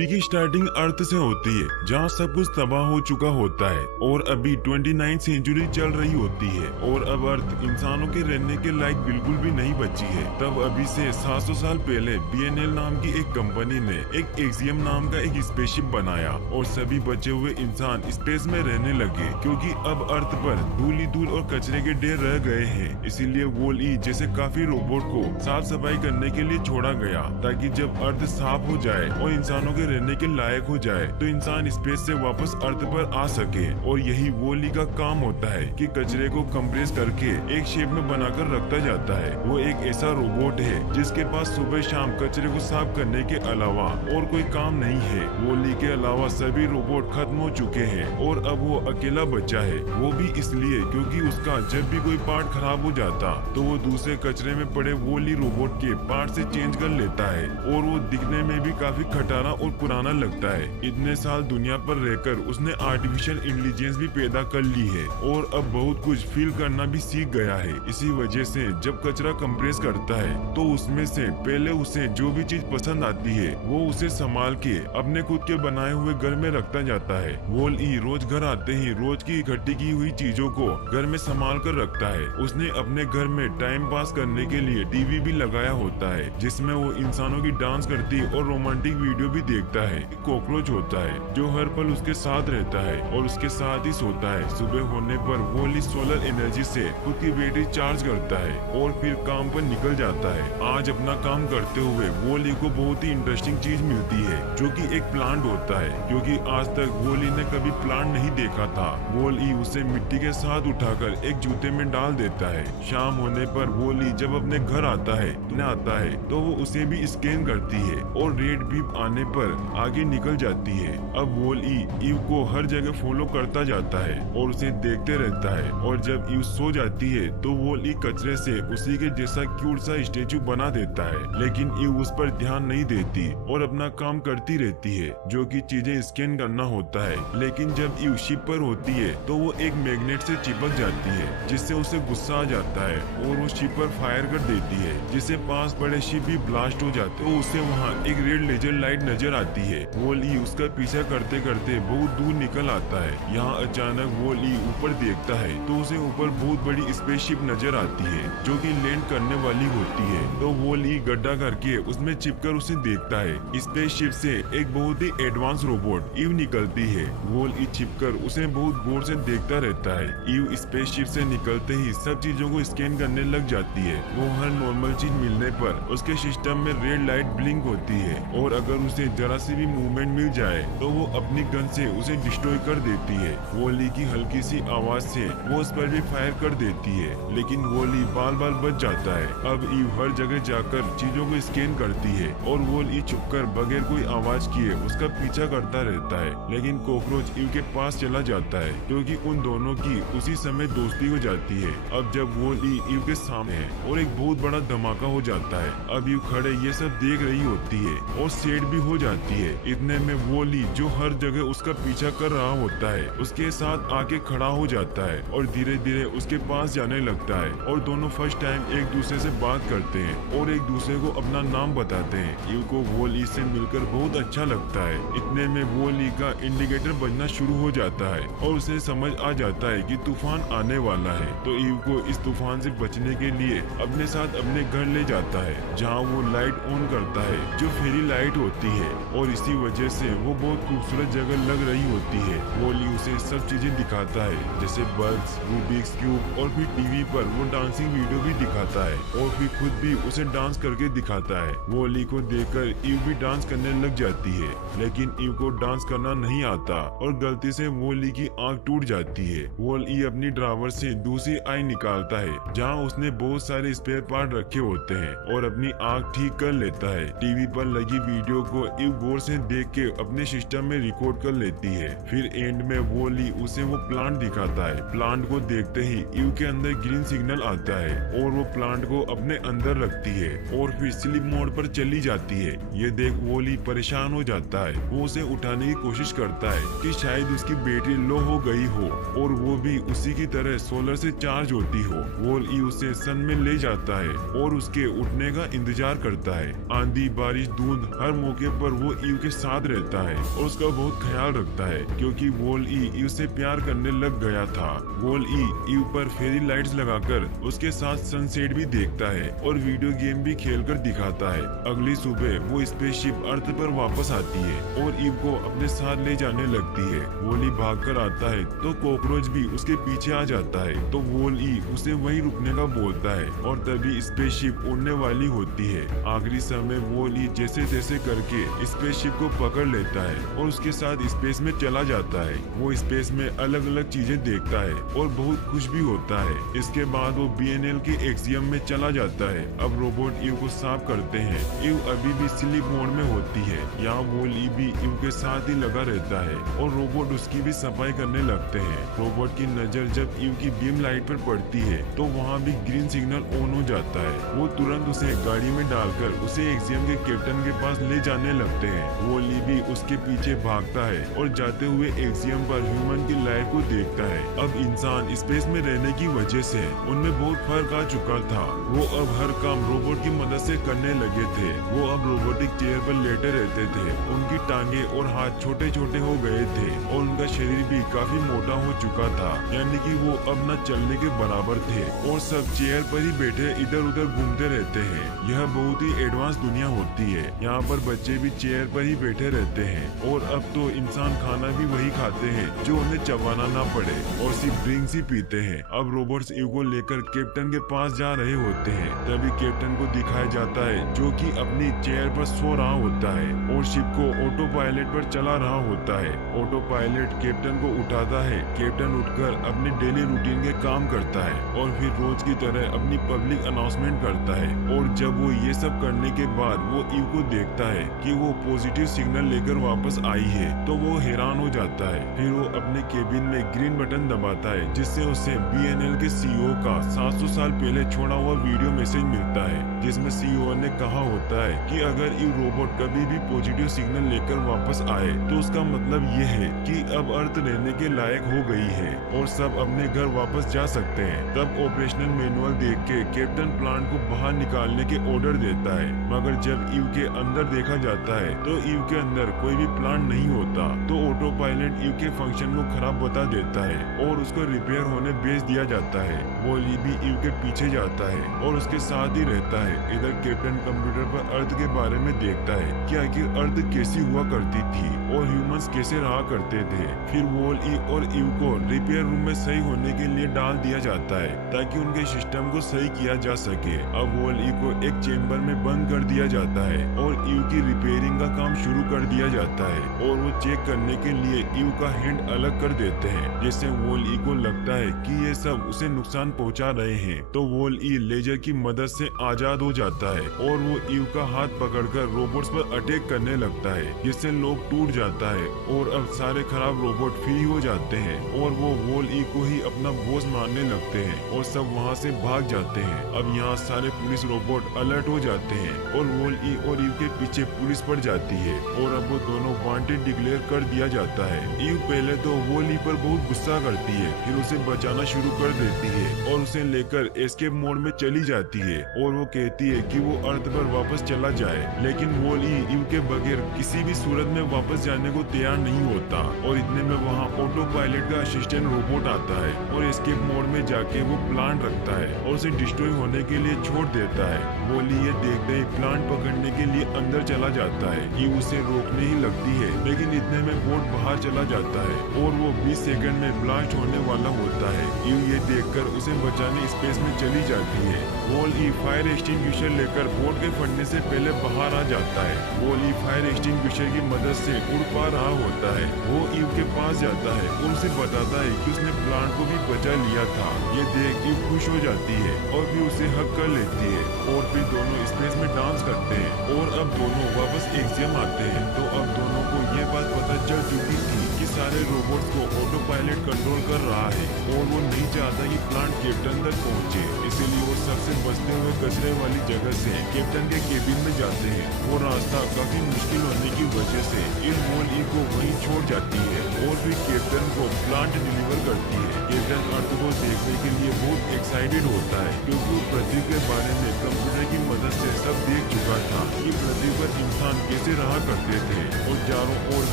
Movie की starting अर्थ से होती है जहाँ सब कुछ तबाह हो चुका होता है और अभी 29वीं सेंचुरी चल रही होती है और अब अर्थ इंसानों के रहने के लायक बिल्कुल भी नहीं बची है। तब अभी से 700 साल पहले BNL नाम की एक कंपनी ने एक एक्सियम नाम का एक स्पेसशिप बनाया और सभी बचे हुए इंसान स्पेस में रहने लगे क्योंकि अब अर्थ पर धूल ही धूल और कचरे के ढेर रह गए हैं। इसीलिए वॉल-ई जैसे काफी रोबोट को साफ सफाई करने के लिए छोड़ा गया ताकि जब अर्थ साफ हो जाए और इंसानों के रहने के लायक हो जाए तो इंसान स्पेस से वापस अर्थ पर आ सके। और यही वॉल-ई का काम होता है कि कचरे को कंप्रेस करके एक शेप में बनाकर रखता जाता है। वो एक ऐसा रोबोट है जिसके पास सुबह शाम कचरे को साफ करने के अलावा और कोई काम नहीं है। वॉल-ई के अलावा सभी रोबोट खत्म हो चुके हैं और अब वो अकेला बचा है। वो भी इसलिए क्योंकि उसका जब भी कोई पार्ट खराब हो जाता तो वो दूसरे कचरे में पड़े वॉल-ई रोबोट के पार्ट से चेंज कर लेता है और वो दिखने में भी काफी खटारा और पुराना लगता है। इतने साल दुनिया पर रहकर उसने आर्टिफिशियल इंटेलिजेंस भी पैदा कर ली है और अब बहुत कुछ फील करना भी सीख गया है। इसी वजह से जब कचरा कंप्रेस करता है तो उसमें से पहले उसे जो भी चीज पसंद आती है वो उसे संभाल के अपने खुद के बनाए हुए घर में रखता जाता है। वॉल-ई रोज घर आते ही रोज की इकट्ठी की हुई चीजों को घर में संभाल कर रखता है। उसने अपने घर में टाइम पास करने के लिए टीवी भी लगाया होता है जिसमें वो इंसानों की डांस करती और रोमांटिक वीडियो भी देखता है। कॉकरोच होता है जो हर पल उसके साथ रहता है और उसके साथ ही सोता है। सुबह होने पर वॉल-ई सोलर एनर्जी से खुद की बैटरी चार्ज करता है और फिर काम पर निकल जाता है। आज अपना काम करते हुए वॉल-ई को बहुत ही इंटरेस्टिंग चीज मिलती है जो कि एक प्लांट होता है क्योंकि आज तक वॉल-ई ने कभी प्लांट नहीं देखा था। वॉल-ई उसे मिट्टी के साथ उठाकर एक जूते में डाल देता है। शाम होने पर वॉल-ई जब अपने घर आता है तो वो उसे भी स्कैन करती है और रेड बीप आने पर आगे निकल जाती है। अब वॉल-ई ईव को हर जगह फॉलो करता जाता है और उसे देखते रहता है और जब ईव सो जाती है तो वॉल-ई कचरे से उसी के जैसा क्यूट सा स्टेचू बना देता है, लेकिन ईव उस पर ध्यान नहीं देती और अपना काम करती रहती है जो कि चीजें स्कैन करना होता है। लेकिन जब ईव शिप पर होती है तो वो एक मैग्नेट से चिपक जाती है जिससे उसे गुस्सा आ जाता है और वो शिप पर फायर कर देती है जिससे पास बड़े शिप भी ब्लास्ट हो जाते हैं। तो उसे वहाँ एक रेड लेजर लाइट नजर आती है। वॉल-ई उसका पीछा करते करते बहुत दूर निकल आता है। यहाँ अचानक वॉल-ई ऊपर देखता है तो उसे ऊपर बहुत बड़ी स्पेसशिप नजर आती है जो कि लैंड करने वाली होती है। तो वॉल-ई गड्ढा करके उसमें चिपकर उसे देखता है। स्पेसशिप से एक बहुत ही एडवांस रोबोट ईव निकलती है। वॉल-ई छिपकर उसे बहुत गौर से देखता रहता है। ईव स्पेसशिप से निकलते ही सब चीजों को स्कैन करने लग जाती है। वो हर नॉर्मल चीज मिलने पर उसके सिस्टम में रेड लाइट ब्लिंक होती है और अगर उसे जरा सी भी मूवमेंट मिल जाए तो वो अपनी गन से उसे डिस्ट्रॉय कर देती है। वॉल-ई की हल्की सी आवाज से वो उस पर भी फायर कर देती है, लेकिन वॉल-ई बाल बाल बच जाता है। अब ईव हर जगह जाकर चीजों को स्कैन करती है और वॉल-ई छुपकर बगैर कोई आवाज किए उसका पीछा करता रहता है, लेकिन कॉकरोच ईव के पास चला जाता है क्योंकि उन दोनों की उसी समय दोस्ती हो जाती है। अब जब वॉल-ई ईव के सामने है और एक बहुत बड़ा धमाका हो जाता है। अब ईव खड़े ये सब देख रही होती है और सेट भी हो जाती है। इतने में वॉल-ई जो हर जगह उसका पीछा कर रहा होता है उसके साथ आके खड़ा हो जाता है और धीरे धीरे उसके पास जाने लगता है और दोनों फर्स्ट टाइम एक दूसरे से बात करते हैं और एक दूसरे को अपना नाम बताते हैं। ईव को वॉल-ई से मिलकर बहुत अच्छा लगता है। इतने में वॉल-ई का इंडिकेटर बजना शुरू हो जाता है और उसे समझ आ जाता है कि तूफान आने वाला है। तो ईव को इस तूफान से बचने के लिए अपने साथ अपने घर ले जाता है जहाँ वो लाइट ऑन करता है जो फेरी लाइट होती है और इसी वजह से वो बहुत खूबसूरत जगह लग रही होती है। वॉल-ई उसे सब चीजें दिखाता है जैसे बग्स, रूबिक्स क्यूब और फिर टीवी पर वो डांसिंग वीडियो भी दिखाता है और फिर खुद भी उसे डांस करके दिखाता है। वॉल-ई को देखकर ईव भी डांस करने लग जाती है, लेकिन ईव को डांस करना नहीं आता और गलती से वॉल-ई की आंख टूट जाती है। वॉल-ई अपनी ड्रावर से दूसरी आई निकालता है जहाँ उसने बहुत सारे स्पेयर पार्ट रखे होते हैं और अपनी आंख ठीक कर लेता है। टीवी पर लगी वीडियो को ईव गौर से देख के अपने सिस्टम में रिकॉर्ड कर लेती है। फिर एंड में वॉल-ई उसे वो प्लांट दिखाता है। प्लांट को देखते ही ईव के अंदर ग्रीन सिग्नल आता है और वो प्लांट को अपने अंदर रखती है और फिर स्लीप मोड पर चली जाती है। ये देख वॉल-ई परेशान हो जाता है। वो उसे उठाने की कोशिश करता है कि शायद उसकी बैटरी लो हो गई हो और वो भी उसी की तरह सोलर से चार्ज होती हो। वॉल-ई उसे सन में ले जाता है और उसके उठने का इंतजार करता है। आंधी, बारिश, धुंध, हर मौके पर वो वो ईव के साथ रहता है और उसका बहुत ख्याल रखता है, क्योंकि वॉल ई ईव से प्यार करने लग गया था। वॉल ई ईव पर फेरी लाइट्स लगाकर उसके साथ सनसेट भी देखता है और वीडियो गेम भी खेलकर दिखाता है। अगली सुबह वो स्पेसशिप अर्थ पर वापस आती है और ईव को अपने साथ ले जाने लगती है। वॉल ई भागकर आता है तो कॉकरोच भी उसके पीछे आ जाता है, तो वॉल ई उसे वहीं रुकने का बोलता है और तभी स्पेसशिप उड़ने वाली होती है। आखिरी समय वॉल ई जैसे तैसे करके स्पेसशिप को पकड़ लेता है और उसके साथ स्पेस में चला जाता है। वो स्पेस में अलग अलग चीजें देखता है और बहुत खुश भी होता है। इसके बाद वो BNL के एक्सियम में चला जाता है। अब रोबोट ईव को साफ करते हैं। ईव अभी भी स्लीप मोड में होती है। यहाँ वॉल ई भी ईव के साथ ही लगा रहता है और रोबोट उसकी भी सफाई करने लगते हैं। रोबोट की नजर जब ईव की बीम लाइट पर पड़ती है तो वहाँ भी ग्रीन सिग्नल ऑन हो जाता है। वो तुरंत उसे गाड़ी में डालकर उसे एक्सियम के कैप्टन के पास ले जाने लगते हैं। वॉल ई भी उसके पीछे भागता है और जाते हुए एक्सियम पर ह्यूमन की लाइफ को देखता है। अब इंसान स्पेस में रहने की वजह से उनमें बहुत फर्क आ चुका था। वो अब हर काम रोबोट की मदद से करने लगे थे। वो अब रोबोटिक चेयर पर लेटे रहते थे। उनकी टांगे और हाथ छोटे छोटे हो गए थे और उनका शरीर भी काफी मोटा हो चुका था, यानी कि वो अब न चलने के बराबर थे और सब चेयर पर ही बैठे इधर उधर घूमते रहते हैं। यह बहुत ही एडवांस दुनिया होती है। यहाँ पर बच्चे भी चेयर पर ही बैठे रहते हैं और अब तो इंसान खाना भी वही खाते हैं जो उन्हें चबाना ना पड़े और सिर्फ ड्रिंक्स ही पीते हैं। अब रोबोट्स ईव को लेकर कैप्टन के पास जा रहे होते हैं। तभी कैप्टन को दिखाया जाता है जो कि अपनी चेयर पर सो रहा होता है और शिप को ऑटो पायलट पर चला रहा होता है। ऑटो पायलट कैप्टन को उठाता है। कैप्टन उठकर अपने डेली रूटीन के काम करता है और फिर रोज की तरह अपनी पब्लिक अनाउंसमेंट करता है। और जब वो ये सब करने के बाद वो ईव को देखता है कि वो पॉजिटिव सिग्नल लेकर वापस आई है तो वो हैरान हो जाता है। फिर वो अपने केबिन में ग्रीन बटन दबाता है जिससे उसे BNL के CEO का 700 साल पहले छोड़ा हुआ वीडियो मैसेज मिलता है, जिसमें CEO ने कहा होता है कि अगर ईव रोबोट कभी भी पॉजिटिव सिग्नल लेकर वापस आए तो उसका मतलब ये है कि अब अर्थ रहने के लायक हो गई है और सब अपने घर वापस जा सकते हैं। तब ऑपरेशनल मैनुअल देख के कैप्टन प्लांट को बाहर निकालने के ऑर्डर देता है, मगर जब ईव के अंदर देखा जाता है तो ईव के अंदर कोई भी प्लांट नहीं होता। तो ऑटो पायलट ईव के फंक्शन को खराब बता देता है और उसको रिपेयर होने भेज दिया जाता है। वॉल ई भी ईव के पीछे जाता है और उसके साथ ही रहता है। इधर कैप्टन कंप्यूटर पर अर्थ के बारे में देखता है कि आखिर अर्थ कैसी हुआ करती थी और ह्यूमंस कैसे रहा करते थे। फिर वॉल ई और ईव को रिपेयर रूम में सही होने के लिए डाल दिया जाता है ताकि उनके सिस्टम को सही किया जा सके। अब वॉल ई को एक चेम्बर में बंद कर दिया जाता है और ईव की रिपेयरिंग का काम शुरू कर दिया जाता है और वो चेक करने के लिए ईव का हैंड अलग कर देते हैं, जिससे वॉल ई को लगता है कि ये सब उसे नुकसान पहुंचा रहे हैं। तो वॉल ई लेजर की मदद से आजाद हो जाता है और वो ईव का हाथ पकड़कर रोबोट्स पर अटैक करने लगता है, जिससे लोग टूट जाता है और अब सारे खराब रोबोट फ्री हो जाते हैं और वो वॉल ई को ही अपना बॉस मानने लगते हैं और सब वहाँ से भाग जाते हैं। अब यहाँ सारे पुलिस रोबोट अलर्ट हो जाते हैं और वॉल ई और ईव के पीछे पुलिस पड़ जाती है और अब वो दोनों वांटेड डिक्लेयर कर दिया जाता है। ईव पहले तो वॉल ई पर बहुत गुस्सा करती है, फिर उसे बचाना शुरू कर देती है और उसे लेकर एस्केप मोड में चली जाती है और वो कहती है कि वो अर्थ पर वापस चला जाए, लेकिन वॉल ई ईव के बगैर किसी भी सूरत में वापस जाने को तैयार नहीं होता। और इतने में वहाँ ऑटो पायलट का असिस्टेंट रोबोट आता है और एस्केप मोड में जाके वो प्लांट रखता है और उसे डिस्ट्रॉय होने के लिए छोड़ देता है। वॉल ई ये देखते ही प्लांट पकड़ने के लिए अंदर चला जाता है। ईव उसे रोकने ही लगती है, लेकिन इतने में बोट बाहर चला जाता है और वो 20 सेकंड में ब्लास्ट होने वाला होता है। ईव ये देखकर उसे बचाने स्पेस में चली जाती है। वॉल ई फायर एक्सटिंग्विशर लेकर बोट के फटने से पहले बाहर आ जाता है। वॉल ई फायर एक्सटिंग्विशर की मदद से उड़ पा रहा होता है। वो ईव के पास जाता है और उसे बताता है कि उसने प्लांट को भी बचा लिया था। ये देख ईव खुश हो जाती है और फिर उसे हक कर लेती है और फिर दोनों स्पेस में डांस करते हैं और अब दोनों वापस एक्सियम आते हैं। तो अब दोनों को ये बात पता चल चुकी थी कि सारे सारे रोबोट्स को ऑटो पायलट कंट्रोल कर रहा है और वो नहीं चाहता कि प्लांट कैप्टन तक पहुंचे, इसीलिए वो सबसे बचते हुए कचरे वाली जगह से कैप्टन के केबिन में जाते हैं। वो रास्ता काफी मुश्किल होने की वजह से इन वॉल-ई को वहीं छोड़ जाती है और फिर कैप्टन को प्लांट डिलीवर करती है। कैप्टन अर्थ को देखने के लिए बहुत एक्साइटेड होता है क्योंकि वो पृथ्वी के बारे में कंप्यूटर की मदद से सब देख चुका था कि पृथ्वी पर इंसान कैसे रहा करते थे और चारों ओर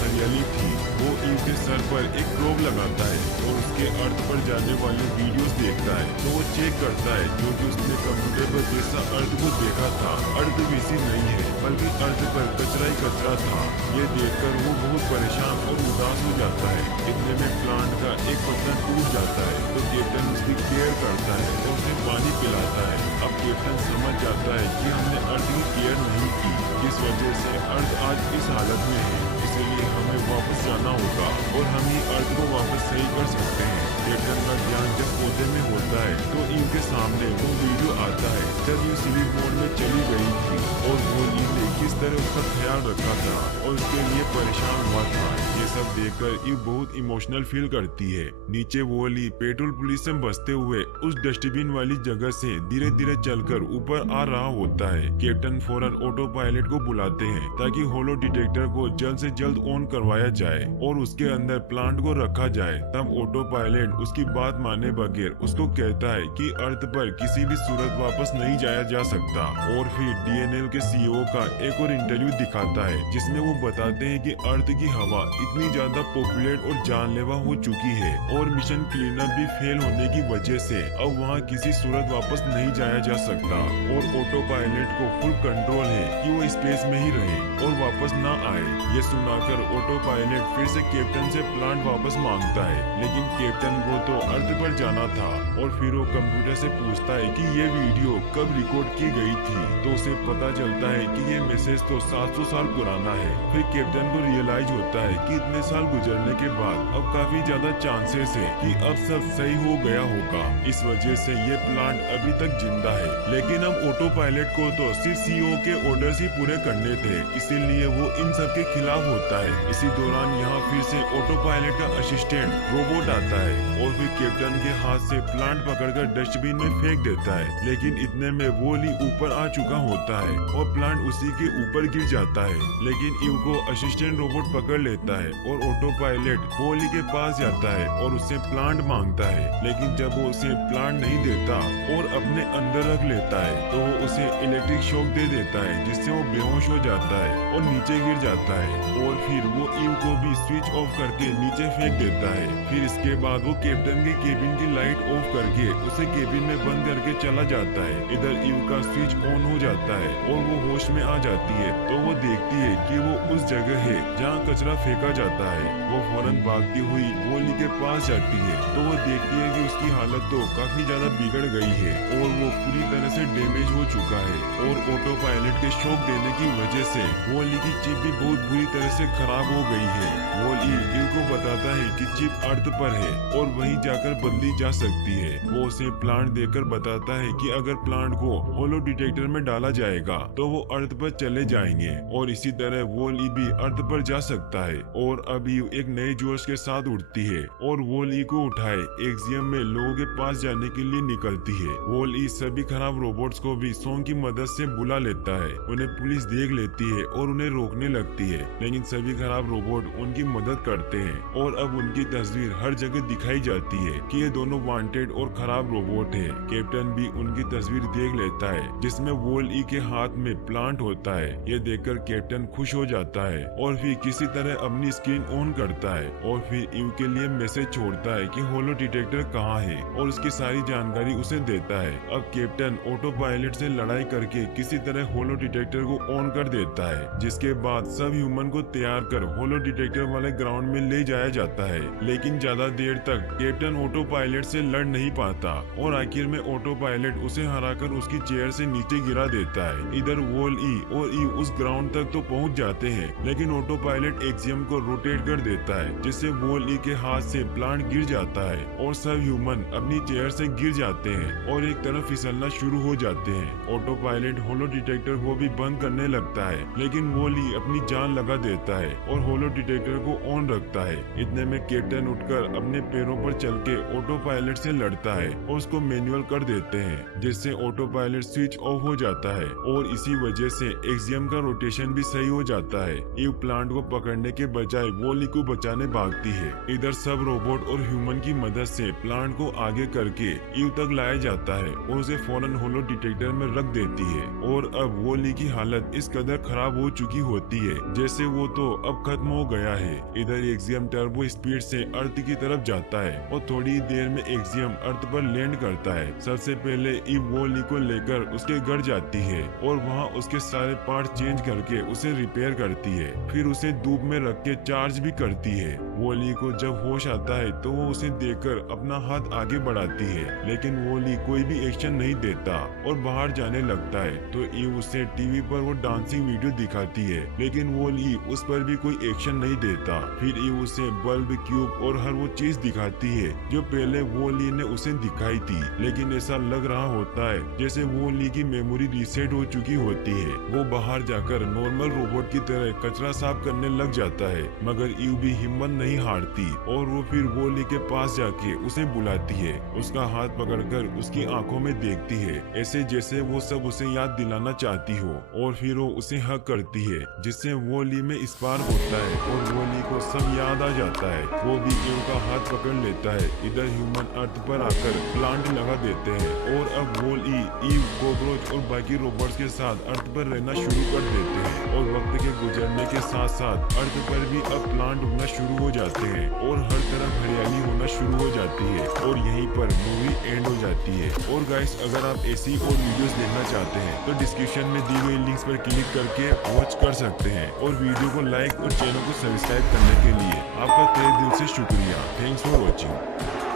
हरियाली थी। वो ईव के सर पर एक प्रोब लगाता है और उसके अर्थ पर जाने वाले वीडियोस देखता है तो वो चेक करता है क्योंकि उसने कंप्यूटर पर जैसा अर्थ को देखा था अर्थ वैसी नहीं है बल्कि अर्थ पर कचरा ही कचरा था। ये देखकर वो बहुत परेशान और उदास हो जाता है। इतने में प्लांट का एक पत्ता टूट जाता है तो कैप्टन उसकी केयर करता है और उसे पानी पिलाता है। अब कैप्टन समझ जाता है कि हमने अर्थ की केयर नहीं की, इस वजह से अर्थ आज इस हालत में है, इसीलिए हमें वापस जाना होगा और हम ही अर्थ को वापस सही कर सकते हैं। कैप्टन का ध्यान जब पौधे में होता है तो ईव के सामने वो वीडियो आता है जब ईव स्लीप मोड में चली गई थी और वो ईव ने किस तरह उसका ख्याल रखा था और उसके लिए परेशान हुआ था। ये सब देखकर ईव बहुत इमोशनल फील करती है। नीचे वॉल-ई पेट्रोल पुलिस से बचते हुए उस डस्टबिन वाली जगह से धीरे धीरे चलकर ऊपर आ रहा होता है। कैप्टन फौरन ऑटो पायलट को बुलाते हैं ताकि होलो डिटेक्टर को जल्द से जल्द ऑन करवाया जाए और उसके अंदर प्लांट को रखा जाए। तब ऑटो पायलट उसकी बात माने बगैर उसको कहता है कि अर्थ पर किसी भी सूरत वापस नहीं जाया जा सकता और फिर DNL के CEO का एक और इंटरव्यू दिखाता है जिसमें वो बताते हैं कि अर्थ की हवा इतनी ज्यादा पॉपुलेट और जानलेवा हो चुकी है और मिशन क्लीनअप भी फेल होने की वजह से अब वहाँ किसी सूरत वापस नहीं जाया जा सकता और ऑटो पायलट को फुल कंट्रोल है कि वो स्पेस में ही रहे और वापस ना आए। ये सुनाकर ऑटो पायलट फिर से कैप्टन से प्लांट वापस मांगता है, लेकिन कैप्टन को तो अर्थ पर जाना था और फिर वो कंप्यूटर से पूछता है कि ये वीडियो कब रिकॉर्ड की गई थी तो उसे पता चलता है कि ये मैसेज तो 700 साल पुराना है। फिर कैप्टन को रियलाइज होता है कि इतने साल गुजरने के बाद अब काफी ज्यादा चांसेस है कि अब सब सही हो गया होगा, इस वजह से ये प्लांट अभी तक जिंदा है। लेकिन अब ऑटो पायलट को तो सिर्फ CEO के ऑर्डर्स ही पूरे करने थे, इसीलिए वो इन सब के खिलाफ होता है। इसी दौरान यहाँ फिर से ऑटो पायलट का असिस्टेंट रोबोट आता है और फिर कैप्टन के हाथ से प्लांट पकड़कर डस्टबिन में फेंक देता है, लेकिन इतने में वॉल-ई ऊपर आ चुका होता है और प्लांट उसी के ऊपर गिर जाता है। लेकिन ईव को असिस्टेंट रोबोट पकड़ लेता है और ऑटो पायलट वॉल-ई के पास जाता है और उससे प्लांट मांगता है, लेकिन जब वो उसे प्लांट नहीं देता और अपने अंदर रख लेता है तो वो उसे इलेक्ट्रिक शॉक दे देता है जिससे वो बेहोश हो जाता है और नीचे गिर जाता है और फिर वो ईव को भी स्विच ऑफ करके नीचे फेंक देता है। फिर इसके बाद वो कैप्टन के केबिन की लाइट ऑफ करके उसे केबिन में बंद करके चला जाता है। इधर ईव का स्विच ऑन हो जाता है और वो होश में आ जाती है तो वो देखती है कि वो उस जगह है जहाँ कचरा फेंका जाता है। वो फौरन भागती हुई वॉल-ई के पास जाती है तो वो देखती है कि उसकी हालत तो काफी ज्यादा बिगड़ गई है और वो पूरी तरह से डैमेज हो चुका है और ऑटो पायलट के शॉक देने की वजह से वॉल-ई की चिप भी बहुत बुरी तरह से खराब हो गई है। वॉल-ई ईव को बताता है कि चिप अर्थ पर है और वहीं जाकर बदली जा सकती है। वो उसे प्लांट देकर बताता है कि अगर प्लांट को होलो डिटेक्टर में डाला जाएगा तो वो अर्थ पर चले जाएंगे और इसी तरह वॉल-ई भी अर्थ पर जा सकता है। और अब ईव एक नए जोश के साथ उठती है और वॉल-ई को उठाए एक्सियम में लोगों के पास जाने के लिए निकलती है। वॉल-ई सभी खराब रोबोट्स को भी सॉन्ग की मदद से बुला लेता है। उन्हें पुलिस देख लेती है और उन्हें रोकने लगती है, लेकिन सभी खराब रोबोट उनकी मदद करते हैं और अब उनकी तस्वीर हर जगह दिखाई जाती है कि ये दोनों वांटेड और खराब रोबोट है। कैप्टन भी उनकी तस्वीर देख लेता है जिसमें वॉल-ई के हाथ में प्लांट होता है। ये देखकर कैप्टन खुश हो जाता है और फिर किसी तरह अपनी स्क्रीन ऑन करता है और फिर ईव के लिए मैसेज छोड़ता है कि होलो डिटेक्टर कहाँ है और उसकी सारी जानकारी उसे देता है। अब कैप्टन ऑटो पायलट से लड़ाई करके किसी तरह होलो डिटेक्टर को ऑन कर देता है, जिसके बाद सब ह्यूमन को तैयार कर होलो डिटेक्टर वाले ग्राउंड में ले जाया जाता है। लेकिन ज्यादा देर तक कैप्टन ऑटो पायलट से लड़ नहीं पाता और आखिर में ऑटो पायलट उसे हराकर उसकी चेयर से नीचे गिरा देता है। इधर वॉल-ई और ईव उस ग्राउंड तक तो पहुंच जाते हैं, लेकिन ऑटो पायलट एक्सियम को रोटेट कर देता है, जिससे वॉल-ई के हाथ से प्लांट गिर जाता है और सब ह्यूमन अपनी चेयर से गिर जाते हैं और एक तरफ फिसलना शुरू हो जाते हैं। ऑटो पायलट होलो डिटेक्टर को भी बंद करने लगता है, लेकिन वॉल-ई अपनी जान लगा देता है और होलो डिटेक्टर को ऑन रखता है। इतने में कैप्टन उठकर अपने पैरों पर चल के ऑटो पायलट से लड़ता है और उसको मैनुअल कर देते हैं, जिससे ऑटो पायलट स्विच ऑफ हो जाता है और इसी वजह से एक्सियम का रोटेशन भी सही हो जाता है। ईव प्लांट को पकड़ने के बजाय वॉल-ई को बचाने भागती है। इधर सब रोबोट और ह्यूमन की मदद से प्लांट को आगे करके ईव तक लाया जाता है और उसे फौरन होलो डिटेक्टर में रख देती है। और अब वॉल-ई की हालत इस कदर खराब हो चुकी होती है जैसे वो तो अब खत्म हो गया है। इधर एक्सियम टर्बो स्पीड से अर्थ की तरफ जाता है और थोड़ी देर में एक्सियम अर्थ पर लैंड करता है। सबसे पहले ईव वॉल-ई को लेकर उसके घर जाती है और वहाँ उसके सारे पार्ट चेंज करके उसे रिपेयर करती है। फिर उसे धूप में रख के चार्ज भी करती है। वॉल-ई को जब होश आता है तो वो उसे देखकर अपना हाथ आगे बढ़ाती है, लेकिन वॉल-ई कोई भी एक्शन नहीं देता और बाहर जाने लगता है। तो ईव उसे टीवी पर वो डांसिंग वीडियो दिखाती है, लेकिन वॉल-ई उस पर भी कोई एक्शन नहीं देता। फिर ईव उसे बल्ब, क्यूब और हर वो चीज दिखाती है जो पहले वॉल-ई ने उसे दिखाई थी, लेकिन ऐसा लग रहा होता है जैसे वॉल-ई की मेमोरी रीसेट हो चुकी होती है। वो बाहर जाकर नॉर्मल रोबोट की तरह कचरा साफ करने लग जाता है, मगर ईव भी हिम्मत नहीं हारती और वो फिर वॉल-ई के पास जाके उसे बुलाती है। उसका हाथ पकड़कर उसकी आंखों में देखती है, ऐसे जैसे वो सब उसे याद दिलाना चाहती हो, और फिर वो उसे हक करती है, जिससे वॉल-ई में स्पार्क होता है और वॉल-ई को सब याद आ जाता है। वो भी ईव का हाथ पकड़ लेता है। इधर ह्यूमन अर्थ पर आकर प्लांट लगा देते हैं और अब वॉल-ई, ईव, कॉकरोच और बाकी रोबोट्स के साथ अर्थ पर रहना शुरू कर देते हैं। और वक्त के गुजरने के साथ साथ अर्थ पर भी अब प्लांट उगना शुरू हो जाते हैं और हर तरफ हरियाली होना शुरू हो जाती है और यहीं पर मूवी एंड हो जाती है। और गाइस, अगर आप ऐसी और वीडियोस देखना चाहते हैं तो डिस्क्रिप्शन में दी गई लिंक्स पर क्लिक करके वॉच कर सकते हैं और वीडियो को लाइक और चैनल को सब्सक्राइब करने के लिए आपका तहे दिल से शुक्रिया। Thanks for watching.